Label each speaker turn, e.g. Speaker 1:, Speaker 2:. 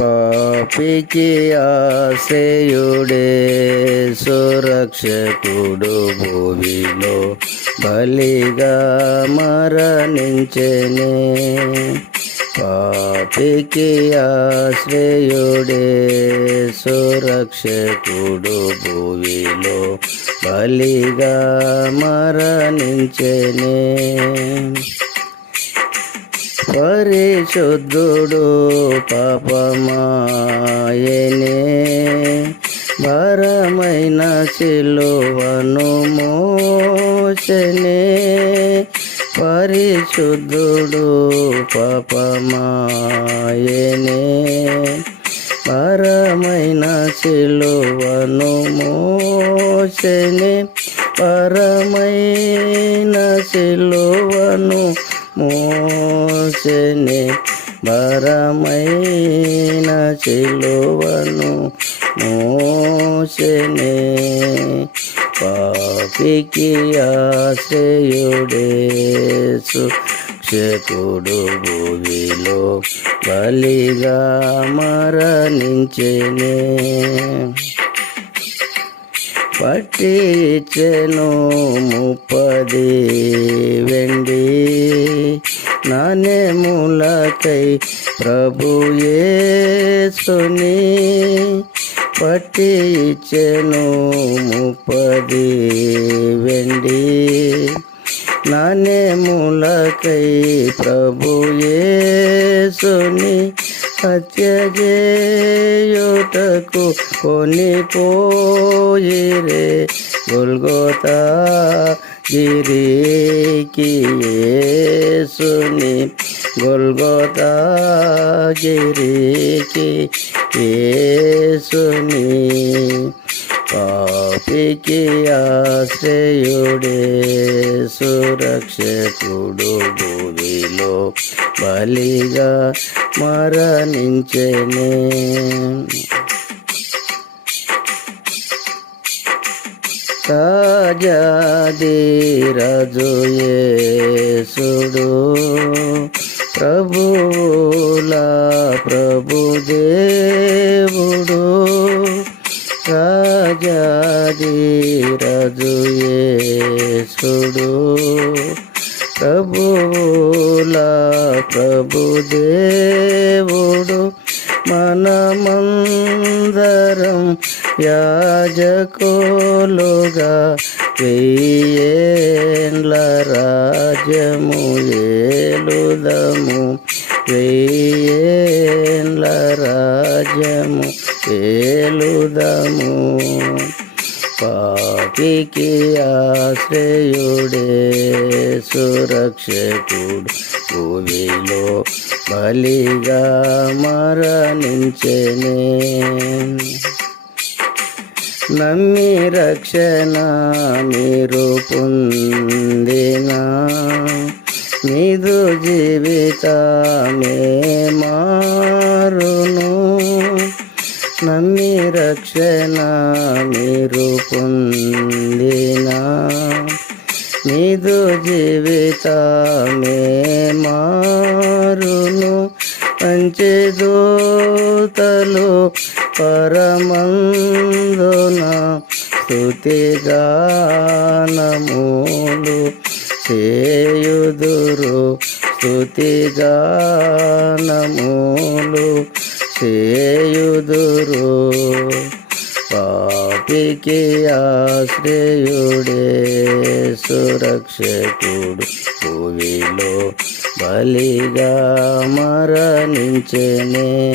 Speaker 1: పాపికి ఆశ్రయుడే సురక్షకుడు భూమిలో బలిగా మరణించనే. పాపికి ఆశ్రయుడే సురక్షకుడు భూమిలో బలిగా మరణించనే. పరిశుద్ధుడు పాపమాయనే? భారమైన శిలువను మోచనే పరిశుద్ధుడు పాపమాయనే? పరమైన శిలువను మోసనే? పరమైన శిలువను మోసెనే బరమైన చెలువను మోసెనే. పాపికి ఆశ్రయుడేసు క్షకుడు భూమిలో బలిగా మరణించెనే. పట్టించెను ముప్పది వెండి నాణ్యములకై ప్రభు యేసుని పట్టించెను ముప్పది వెండి. నాణ్యములకై ప్రభు యేసుని హత్య చేయుటకు కొనిపోయిరే. గొల్గోతా గిరికి యేసుని. గొల్గోతా గిరికి సుని పాపికి ఆశ్రయుడే సురక్షకుడు భూమిలో బలిగా మరణించనే. రాజాదిరాజు యేసుడు ప్రభువుల ప్రభుదేవుడు. రాజాదిరాజు ప్రభులా ప్రభువుల ప్రభుదేవుడు. మనమందరం యాజకులుగా వెయ్యేండ్ల రాజ్యము ఏలుదము. వెయ్యేండ్ల రాజ్యము ఏలుదము. పాపికి ఆశ్రయుడే సురక్షకుడు భూమిలో బలిగా మరణించనే. నమ్మి రక్షణ మీరు పొందిన. మీదు జీవితమే మారును. నమ్మి రక్షణ మీరు పొందిన. మీదు జీవితమే మారును. పంచదూతలు పరమందున స్థుతిగానములు చేయుదురు. స్థుతిగానములు చేయుదురు. పాపికి ఆశ్రయుడే సురక్షకుడు. భూమిలో బలిగా మరణించనే